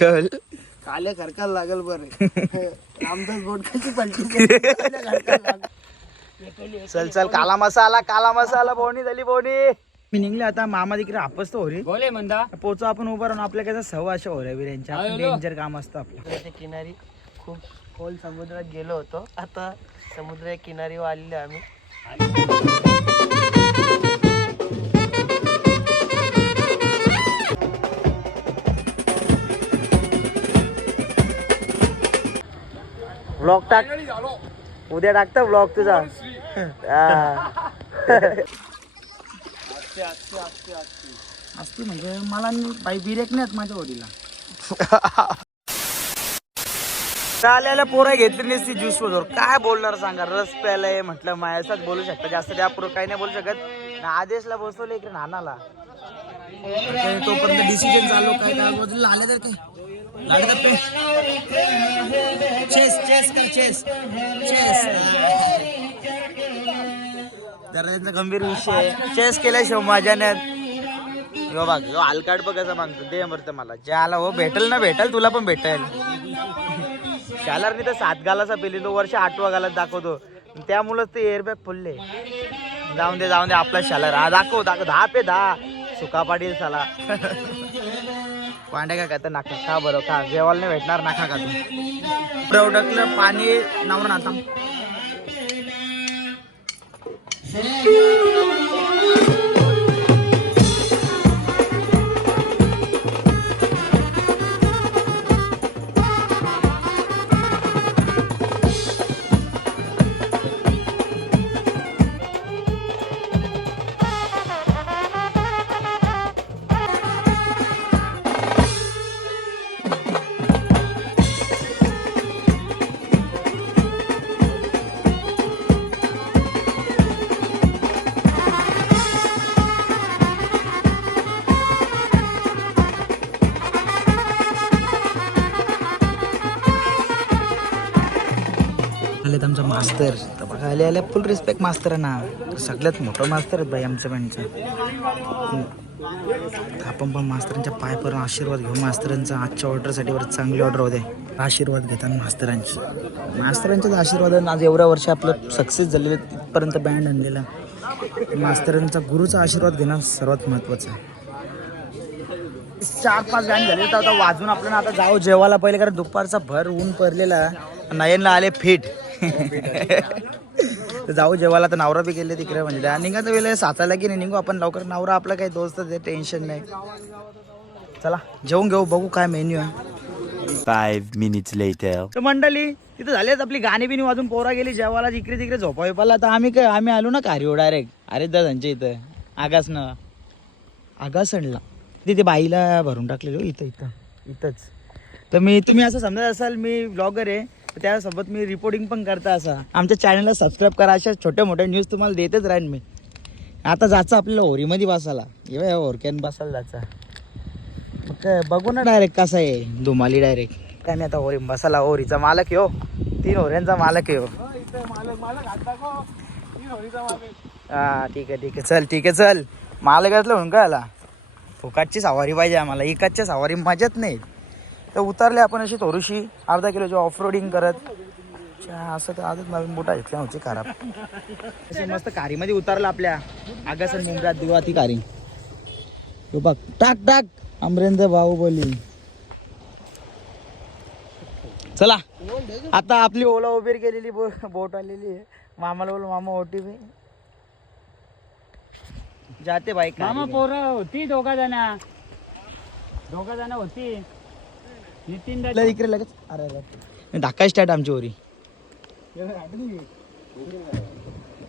चल काले खरकायला लागल बरं. रामदास बोडकाची पलटी. चल चल काला मसाला बोनी झाली बोनी. मी निघले आता मामा तिकडे आपस हो रे बोले म्हणता पोचो आपण उभा राहून आपल्या काय सव्वा अशा हो रे यांच्या डेंजर काम असतं आपलं. किनारी खूप खोल समुद्रात गेलो होतो. आता समुद्र किनारी आलेलो आम्ही. ब्लॉग टाक उद्या टाकता ब्लॉग तुझा. असते म्हणजे मला बाई बिरेक नाहीत माझ्या वडीला. आल्याला पोरं घेतली नसती ज्यूस वगैरे काय बोलणार सांगा. रस प्यायलाय म्हटलं माझ्यासाच बोलू शकता जास्त त्या पुढं काही नाही बोलू शकत. आदेशला बसवलं इकडे नानाला तोपर्यंत डिसिजन चालू काय काय बोलले आले तर काय चेस चेस कर चेस चेस. जरा त्यांचा गंभीर विषय चेस केल्याशिवाय मजा नाही. यो बघ यो हलकाट बघ कसं मागतो दे मरतं मला ज्याला हो भेटेल ना भेटेल तुला पण भेटेल. शालारनी तर 7 गालाचा पेली तो वर्ष 8वा गालात दाखवतो त्यामुळेच ते एअरबॅग फुलले. जाऊन दे आपला शालार हा दाखव 10 पे 10 सुका पाटील साला. पांड्या काय तर नाका खा बरं खा जेवायला नाही भेटणार नाका का तू. प्रॉडक्टला पाणी नावून आता आमचा मास्तर तर बघा आले फुल रिस्पेक्ट मास्तर ना सगळ्यात मोठं मास्तर आहे बाई आमच्या बँडचं. आपण पण मास्तरांच्या पाय पडून आशीर्वाद घेऊ मास्तरांचा. आजच्या ऑर्डरसाठी वर चांगली ऑर्डर होते. आशीर्वाद घेतात मास्तरांच्याच आशीर्वादाने आज एवढ्या वर्ष आपलं सक्सेस झालेलं तिथपर्यंत बँड आणलेला. मास्तरांचा गुरुचा आशीर्वाद घेणं सर्वात महत्त्वाचं आहे. 4-5 बँड झाले तर आता वाजून आपल्याला आता जाऊ जेवायला पहिले कारण दुपारचा भर ऊन पडलेला. नयनला आले फिट जाऊ जेवायला तर नवरा बी गेले तिकडे म्हणजे निघायचं वेळ 7ला की नाही निघू आपण लवकर. नवरा आपला काही दोस्त ते टेन्शन नाही. चला जेवून घेऊ बघू काय मेन्यू आहे. 5 minutes later. तर मंडळी तिथं झालेच आपली गाणी बिनी वाजून पोरा गेली जेवायला इकडे तिकडे झोपा विपाला. तर आम्ही आलो ना कारिओ डायरेक्ट अरे दादांच्या इथं आगासणला तिथे बाईला भरून टाकलेलो इथंच. तर तुम्ही असं समजत असाल मी ब्लॉगर आहे तर त्यासोबत मी रिपोर्टिंग पण करता. असा आमच्या चॅनलला सबस्क्राईब करा. अशा छोट्या मोठ्या न्यूज तुम्हाला देतच राहीन मी. आता जायचं आपल्याला होरीमध्ये बसायला येऊ होरक्यान बसायला जायचं. मग काय बघू ना डायरेक्ट कसं आहे धुमाली डायरेक्ट काय नाही. आता होरी बसायला होरीचा मालक येऊ 3 होऱ्यांचा मालक येऊ. हा ठीक आहे चल मालक असलं म्हणून काय आला फुकाटची सवारी पाहिजे आम्हाला. इकाच्या सवारी मजाच नाही. तर उतरले आपण अशी थोडीशी अर्धा किलोची ऑफ रोडिंग करत असं तर आजच नवीन बोटा घेतल्या होती खराब असे मस्त कारीमध्ये उतरलं आपल्या आगासन मुंबईत दिवा ती कारी. बघ टाक अमरेंद्र बाहुबली. चला आता आपली ओला उबेर केलेली बोट आलेली आहे. मामाला बोल मामा OTP जाते बाईक. मामा पोरं होती दोघा जण होती. नितीन इकडे लगेच अरे धाका स्टार्ट आमची ओरी.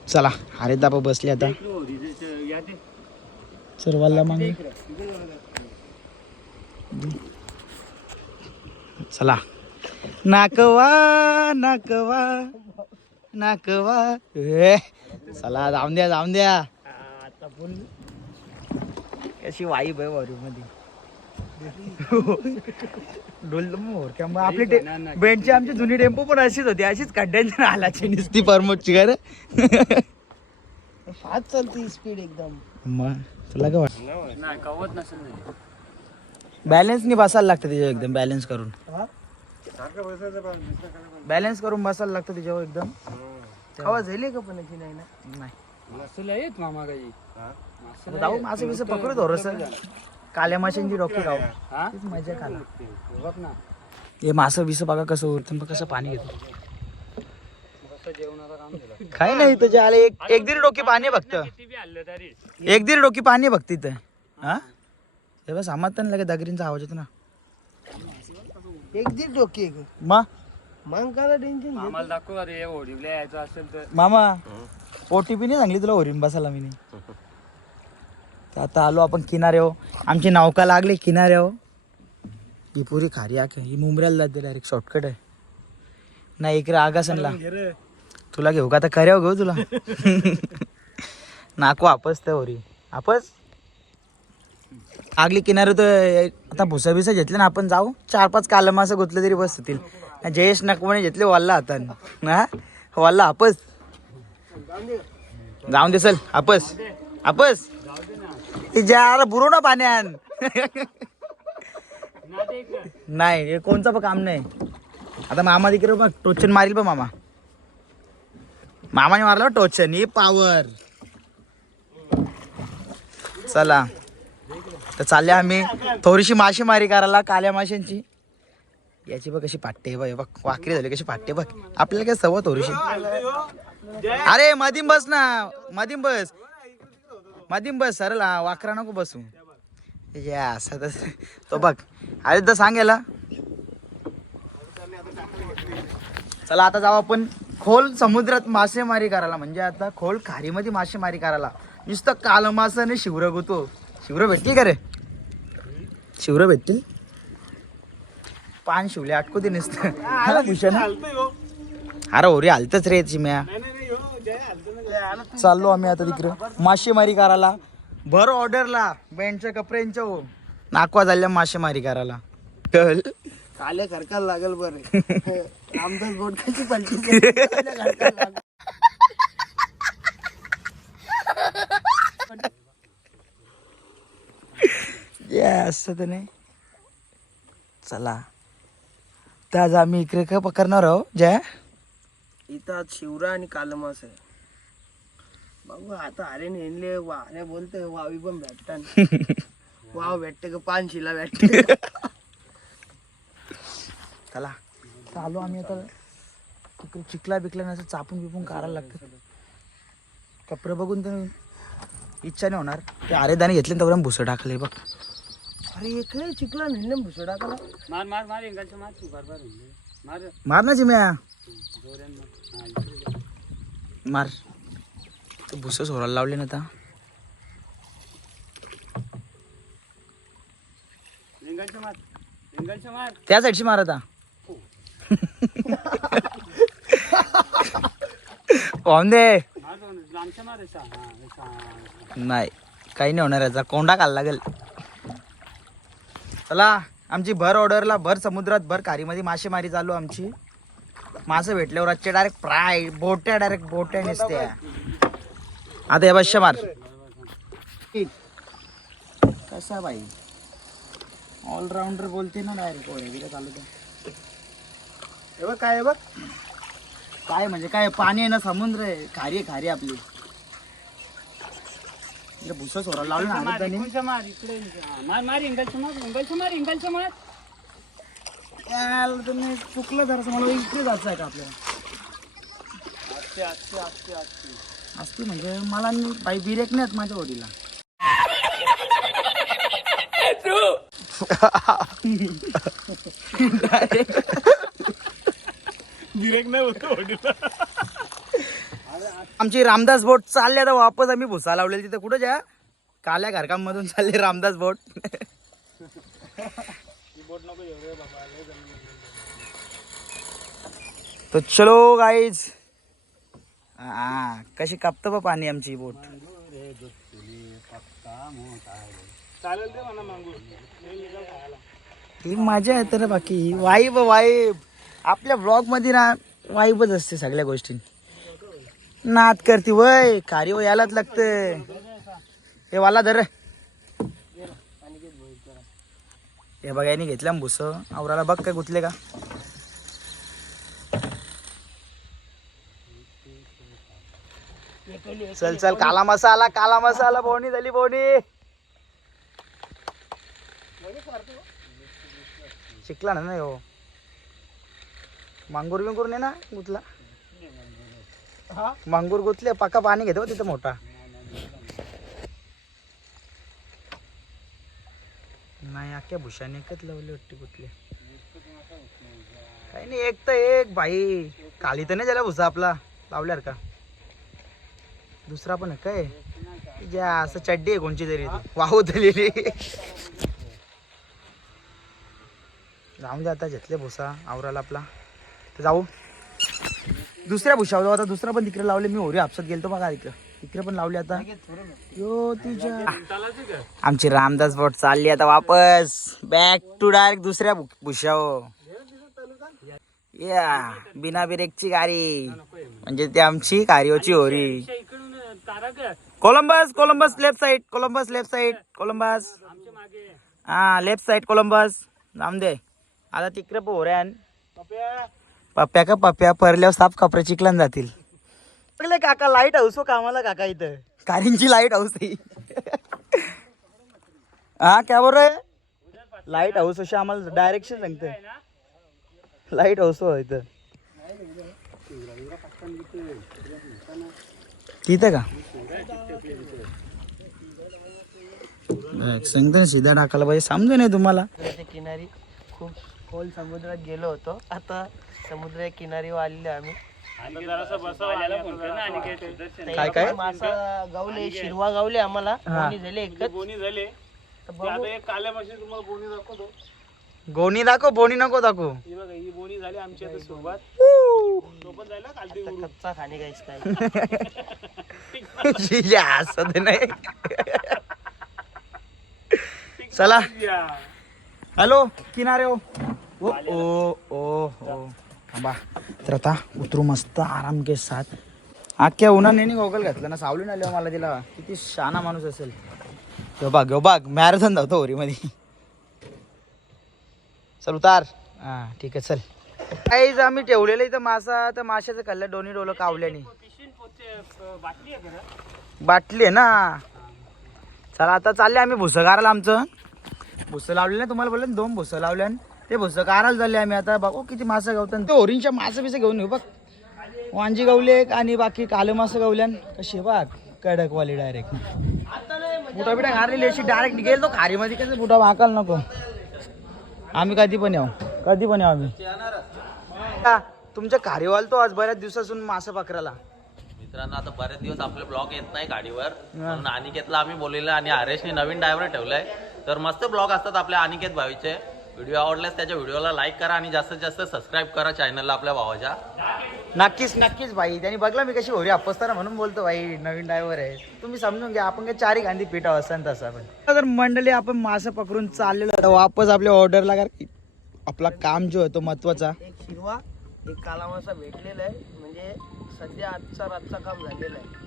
चला अरे दाबा बसले आता सर्वांना मग चला नाकवा चला जाऊन द्या आता पण कशी वाईब आहे वारी मध्ये डोल आपली बेंचची आमची जुनी टेम्पो पण अशीच होती अशीच खड्ड्यांची नालाची नुसती परमोटची का रे. फास्ट चालते स्पीड एकदम. मग तुला काय वाटत नाही कवत नसेल बॅलन्सनी बसायला लागतं त्याच्यावर एकदम बॅलन्स करून बसायला लागतं त्याच्यावर एकदम. आवाज झाली का पण याची नाही ना. नाही मासेला येत मामा काही आता जाऊ मासे बिसे पकडू थोडस. काल्या माशांची डोकी खाऊ. हा तीच मजा खाला. बघ ना हे मासं बिसं बघा कसं उरतं बघ कसं पाणी घेतो. कसं जेवणाचं काम दिलं काही नाही तुझे आले एक दीड डोकी पाणी आहे फक्त. किती बी आणलं तरी एक दीड डोकी पाणी आहे फक्त इथं. हा हे बस सामात लगे दगरींचा आवाज येतो ना. एक दीड डोकी आहे मा मग काय टेन्शन आम्हाला दाखव अरे ओढीला यायचं असेल तर मामा OTP नाही सांगली तुला होरीन बसायला मी नाही. तर आता आलो आपण किनाऱ्यावर. आमची नावका लागली किनाऱ्यावर. ही पुरी खारी आख ही मुंबऱ्याला जाते डायरेक्ट शॉर्टकट आहे. नाही इकडे आगासनला तुला घेऊ का आता कर्याव घेऊ तुला. नाको आपस तर होरी आपस आगली किनारे तर आता भुसा बिसा घेतले ना आपण जाऊ 4-5 कालम असं गुतलं तरी बस होतील. जयेश नकवणे घेतले वाल्ला हातान ना वाल्ला आपस जाऊन दे चल आपस आपस जार बुरो ना पाण्यान. नाही हे कोणचं पण काम नाही. आता मामा तिकडे बघ टोचन मारील बघ मामा. मामाने मारला टोचन ही पावर. चला तर चालले आम्ही थोडीशी मासेमारी करायला काल्या माशांची. याची बघ कशी पाट्टे बघ बघ वाकरी झाली कशी पाट्टे बघ. आपल्याला काय सवय थोडीशी. अरे मधीम बस ना मधीम बस सरळ वाकरा नको बसू. असं तस तो बघ अरे तर सांगेला. चला आता जाऊ आपण खोल समुद्रात मासेमारी करायला. म्हणजे आता खोल खारीमध्ये मासेमारी करायला. नुसतं काल मासा आणि शिवरं गुतो. शिवरं भेटतील का रे. शिवरं भेटतील. पान शिवले अटकू दे नुसतं भूषण. अरे होरी हालतच रे चिम्या. चाललो आम्ही आता तिकडे मासेमारी करायला. भर ऑर्डरला बेंडच्या कपड्यांच्या हो नाकवा झाल्या मासेमारी करायला. कल काल्या खरकायला लागल बरं. रामदास बोट कशी पलटी असं तर नाही. चला तर आज आम्ही इकडे काय पकडणार आहोत जय. इथं आज शिवरा आणि कालमास आहे. बघू आता अरे नेनले वाऱ्या बोलतोय वावी पण भेटतात. वाव भेटते का पानशिला भेटते. चला चालू आम्ही आता तिकडे चिखला बिकला असं चापून बिपून काढायला लागतं. कपडे बघून तर इच्छा नाही होणार. ते आरेदाने घेतले तर भुसं टाकले बघ. अरे एक चिखला नेले भुसडा का मार मार मार इंगाचं मार तू बरोबर मार मार ना चिम्या जोऱ्यानं मार. मार. ते भुसं सोरायला लावले ना आता. इंगाचं मार इंगाचं मार त्या साईडची मार आता. पाहून दे. मार लांबचं मार असा नाही काही नाही होणार याचा कोंडा खायला लागेल. चला आमची भर ऑर्डरला भर समुद्रात भर खारीमध्ये मासेमारी चालू आमची. मासे भेटल्यावर आजचे डायरेक्ट फ्राय बोट्या डायरेक्ट बोट्या नसते. आता या बश्या मार कसा बाई ऑलराऊंडर बोलते ना डायरेक्ट चालू हे बघ काय बघ काय म्हणजे काय पाणी आहे ना समुद्र आहे. खारी आहे खारी आपली. भुसं सोरायला लावलं ना आरेदाने. इंगाचं मार इकडे मार मार इंगाचं मार इंगाचं मार इंगाचं मार. तुम्ही चुकलं जरा मला इकडे जायचं आहे का आपल्याला. असते असते असते असते असते म्हणजे मला बाई बिरेक नाहीत माझ्या ओढीला. बिरेक नाही होतो. आमची रामदास बोट चालली आता वापस. आम्ही भुसा लावलेली तिथं कुठं ज्या काल्या घरकांमधून चालली रामदास बोट. तो चलो गाईज. कशी कापत बा पाणी आमची बोट. ही मजा येते रे. बाकी वाईब वाईब आपल्या ब्लॉग मध्ये ना वाईबच असते सगळ्या गोष्टी. नाद करती वय खारी व यायलाच लागतं. हे वाला धर हे बघा याने घेतल्या भुस आवराला बघ काय गुतले का. चल चल काला मसाला बोनी झाली बोनी. शिकला ना हो मांगूर बिंगूर नाही ना गुतला. मांगूर गुतले पाका पाणी घेतो तिथं मोठा. नाही अख्ख्या भुशाने एकच लावले वाटते गुतले. काही नाही एक तर एक भाई काली तर नाही झाला भुसा आपला लावल्यावर का. दुसरा पण आहे काय ज्या असं चड्डी आहे कोणची तरी वाहू दिलेली. जाऊन दे आता घेतले भुसा आवराला आपला तर जाऊ दुसऱ्या भुशावर जाऊ. आता दुसरा पण तिकडे लावले मी होरी हापसात गेलतो बघा तिकडे पण लावले आता. यो तुझ्या आमची रामदास बोट चालली आता वापस बॅक टू डायरेक्ट दुसऱ्या भुशावर. या बिना ब्रेकची गाडी म्हणजे ती आमची कार्योची होरी. कोलंबस लेफ्ट साइड कोलंबस हा लेफ्ट साइड कोलंबस जाऊन दे. आता तिकडे पोऱ्यान पप्प्या का पप्प्या परल्यावर साफ कपडे चिकलन जातील. काका लाईट हाऊस हो कामाला काका इथं कारींची लाईट हाऊस हा क्या बोल रहे लाईट हाऊस अशी आम्हाला डायरेक्शन सांगते. लाईट हाऊस हो इथं तिथं का सांगते सीधा टाकायला पाहिजे समजू नाही तुम्हाला. किनारी खूप खोल समुद्रात गेलो होतो. आता समुद्र किनारी आलेलो आम्ही. काय काय मासा गावले शिरवा गावले आम्हाला. बोनी झाले एकच काल्या माशी तुम्हाला बोनी दाखवतो. गोणी दाखव बोनी नको दाखव. ही बघा ही बोनी झाली आमची आता सुरुवात. तो पण जायला कालती आता कच्चा खाणे गाईस काय असं नाही. चला हॅलो किनारे हो ओ ओ ओ थांबा तर आता उतरू मस्त आराम के साथ. अख्ख्या उन्हाने गोगल घातलं ना सावली आली मला तिला. किती शाना माणूस असेल. घेऊ बाग मॅरेथॉन धावतो होरी मध्ये. चल उतार हा ठीक आहे चल. काहीच आम्ही ठेवलेलं इथं मासा तर माशाचं खाल्लं दोन्ही डोलं कावल्याने. बाटली आहे ना. चला आता चालले आम्ही भुसं कारायला. आमचं भुसं लावले ना तुम्हाला बोलले 2 भुसं लावल्या ते भुसं कारायला झाले आम्ही. आता बघू किती मासा गावतात. ते होरींच्या मासा बिसं घेऊन येऊ बघ. वांजी गावले एक आणि बाकी काले मासा गावल्यान कशी बघ कडकवाली डायरेक्ट बुटा बिटा घारलेली अशी डायरेक्ट निघेल तो खारीमध्ये. कसं बुटा वाकाल नको. आम्ही कधी पण येऊ आम्ही. तुमच्या खारीवाल तो आज बऱ्याच दिवसापासून मासा पकडायला. मित्रांनो आता बरेच दिवस आपले ब्लॉग येत नाही गाडीवर म्हणून अनिकेतला आम्ही बोललेलं आणि हरेशने नवीन ड्रायव्हर ठेवलाय. तर मस्त ब्लॉग असतात आपल्या अनिकेत भावीचे. व्हिडिओ आवडल्यास त्याच्या व्हिडिओला लाईक करा आणि जास्तीत जास्त सबस्क्राईब करा चॅनलला आपल्या भावाच्या. नक्कीच भाई. त्यांनी बघला मी कशी होरी अपसताना म्हणून बोलतो भाई नवीन ड्रायव्हर आहे. तुम्ही समजून घ्या आपण काय 4 गांधी पिठा असं तसं. पण तर मंडळी आपण मासा पकडून चाललेलो वापस आपल्या ऑर्डरला. कारण आपला काम जो आहे तो महत्वाचा. एक शिरवा एक काला मासा भेटलेला आहे. म्हणजे सध्या आजचा रातचा काम झालेला आहे.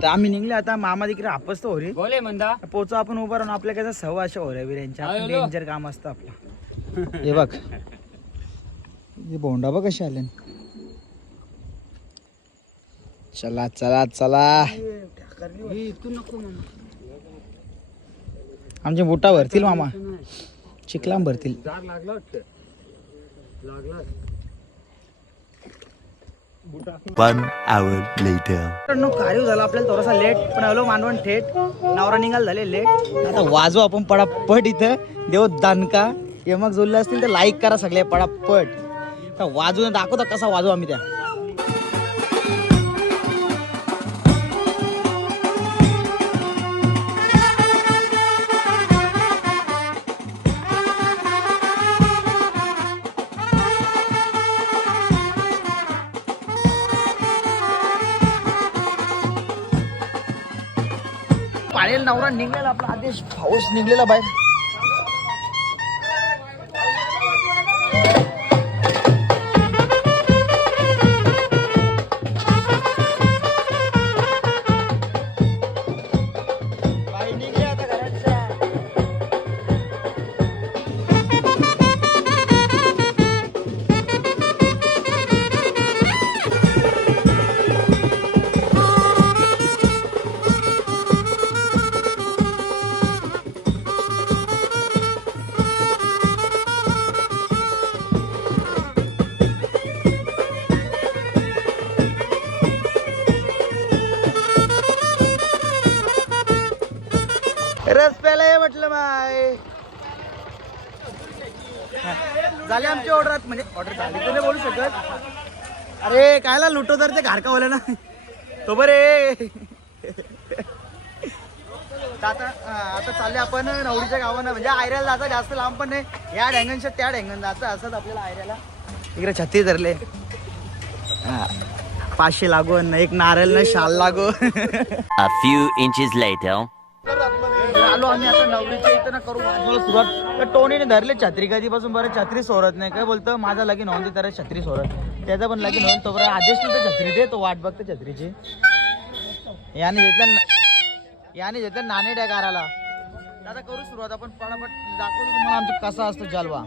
तर आम्ही निघले आता मामा तिकडे आपसतो होरी बोले म्हणता पोचो आपण उभं राहून. आपल्या कसं सव्वा अशा होऱ्या बिऱ्यांच्या डेंजर काम असतं आपलं. हे बघ हे बोंडा बघ कसे आले. चला चला चला आमचे बुटा भरतील मामा. चिखला भरतील. लागला वाटतं लागला. 1 hour later. कार्य झालं आपल्याला थोडासा लेट पण आलो मानवण थेट. नवरा निघाल झाले लेट. आता वाजू आपण पडापट इथं देव दणका. हे मग जोडले असतील तर लाईक करा सगळे पडापट. तर वाजून दाखवता कसा वाजू आम्ही त्या. पाण्याला नवरा निघलेला आपला आदेश पाऊस निघलेला बाहेर. बाई निघले आता घराच्या. रस प्यायला ये म्हटलं माय. झाले आमची ऑर्डर, म्हणजे ऑर्डर झाली तर नाही बोलू शकत. अरे कायला लुटो तर ते घारका बोला ना तो बरे. आता चालले आपण नवडीच्या गावानं, म्हणजे आयऱ्याला जायचं, जास्त लांब पण नाही. या डेंगनच्या त्या डेंगन जायचं असंच आपल्याला आयऱ्याला. इकडे छत्री धरले, 500 लागून एक नारळ ना शाल लागो. A few inches later. आलो आम्ही आता नवरीच्या इथं ना करू वाजवायला सुरुवात. तर टोनीने धरले छत्री, कधीपासून बरं छत्री सोडत नाही. काय बोलतं माझा लगीन होऊन दे तर छत्री सोडत, त्याचा पण लगीन होईल तो बरं. आदेश तर छत्री दे, तो वाट बघतो छत्रीची. याने घेतलं नाणे द्या गाराला. आता करू सुरुवात आपण, पटापट दाखवतो तुम्हाला आमचं कसा असतो जलवा.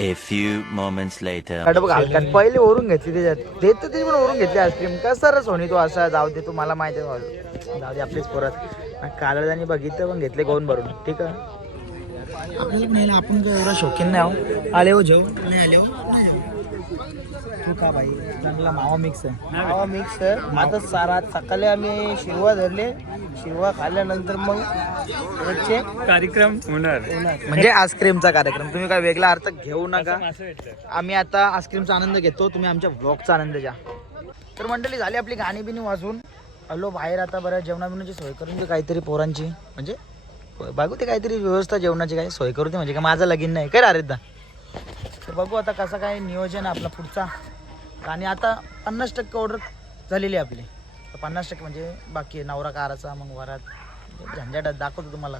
A few moments later. बघ हलक्यात पहिले ओरून घेतली त्याच्यात, देत तर ती पण ओरून घेतली आईस्क्रीम. कसं रे सोनी तू असा, जाऊ दे तू, मला माहिती आहे, जाऊ दे आपलीच परत. कालदानी बघितलं पण घेतले गोवन भरून. ठीक आहे, आपल्याला नाही, आपण काय एवढा शौकीन नाही आहो. आले हो जेव, नाही आले हो, नाही जेव. तू का भाई, चांगला मावा मिक्स आहे. मावा मिक्स आहे. आता सारा सकाळी आम्ही शिरवा धरले, शिरवा खाल्ल्यानंतर मग याचे कार्यक्रम होणार. म्हणजे आईस्क्रीमचा कार्यक्रम. तुम्ही काय वेगळा अर्थ घेऊ नका. आम्ही आता आईस्क्रीमचा आनंद घेतो, तुम्ही आमच्या व्लॉगचा आनंद घ्या. तर मंडळी झाली आपली गाणी बिणी वाजून आलो बाहेर. आता बरं जेवणा बिवणाची सोय करून दे काहीतरी पोरांची, म्हणजे बघू ते काहीतरी व्यवस्था जेवणाची काही सोय करू दे, म्हणजे काय माझं लगीन नाही काय अरे दा. तर बघू आता कसं काय नियोजन आपला पुढचा. आणि आता 50% ऑर्डर झालेली आहे आपली. 50% म्हणजे बाकी आहे नवरा काराचा, मग वरात झंझाटात दाखवतो तुम्हाला.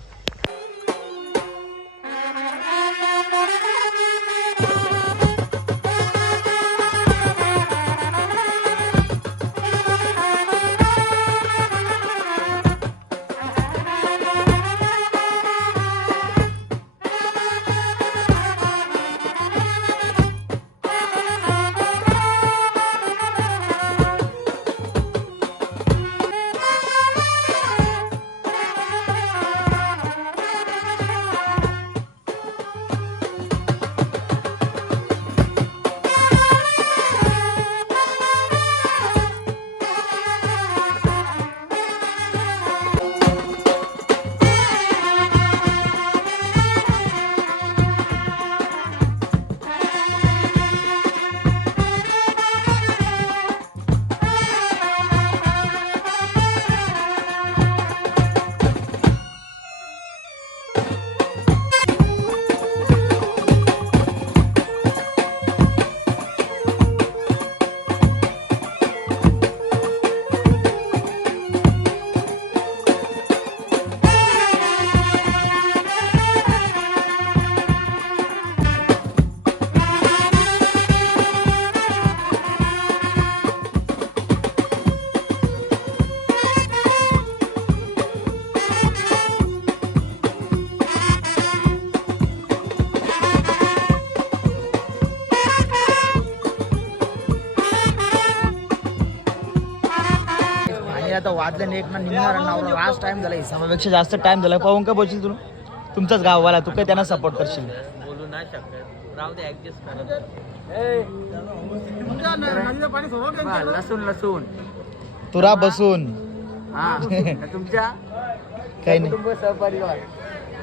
आता वाजल्याने एक ना निघणार नवरा लास्ट टाइम झाला हिसाबापेक्षा जास्त टाइम झाला. पाहून का बोलशील तू तुमचाच गाववाला तू काय त्यांना सपोर्ट करशील. बोलू नाही शकत, राहू दे ऍडजस्ट करत. लसूण लसूण तुरा बसून हा तुमच्या काही नाही कुटुंब सहपरिवार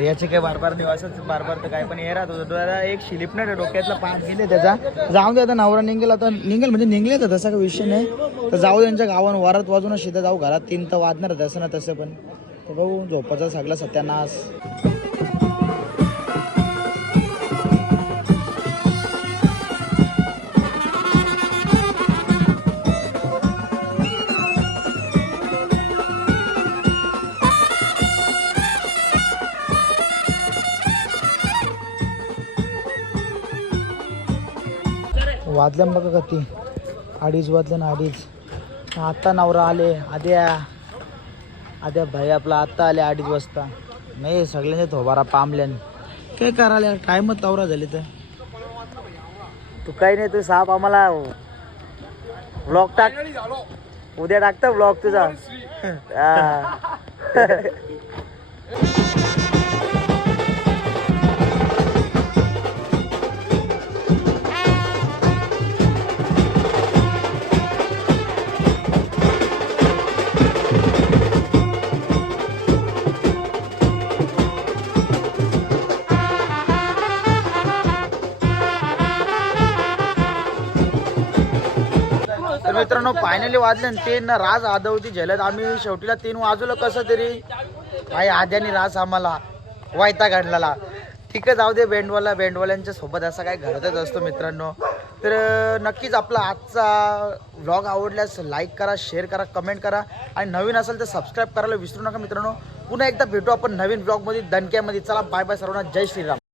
याचे काय बार निवासच बार तर काय पण हे राहत होतं. त्याला एक शिलीप नाही डोक्यातला पाच गेले त्याचा. जाऊ दे आता नवरा निघेल, आता निघेल म्हणजे निघले तर तसा काही विषय नाही. तर जाऊ दे त्यांच्या गावानं वारात वाजून शिदा जाऊ घरात 3 तर वाजणार तसं ना तसं पण. तर भाऊ झोपाचा सगळा सत्यानाश. वाजल्या बघा कधी 2:30 वाजले ना 2:30. आत्ता नवरा आले आद्या भाई आपला आत्ता आले 2:30 वाजता. नाही सगळ्यांचे थोबारा पामल्यान काय करायला टाइमच नवरा झाले. तर तू काही नाही तू साप आम्हाला ब्लॉग टाक उद्या टाकता ब्लॉग तुझा. तर मित्रांनो फायनली वाजले 3 राज आदवती झेलत. आम्ही शेवटीला 3 वाजवलं कसं तरी. भाई आद्यानी रास आम्हाला वायता काढलेला. ठीक आहे जाऊ दे. बँडवाल्यांच्या सोबत असा काय घडतच असतो मित्रांनो. तर नक्कीच आपला आजचा व्लॉग आवडल्यास लाईक करा, शेअर करा, कमेंट करा आणि नवीन असेल तर सबस्क्राईब करायला विसरू नका मित्रांनो. पुन्हा एकदा भेटू आपण नवीन व्लॉगमध्ये दणक्यामध्ये. चला बाय बाय सर्वांना. जय श्रीराम.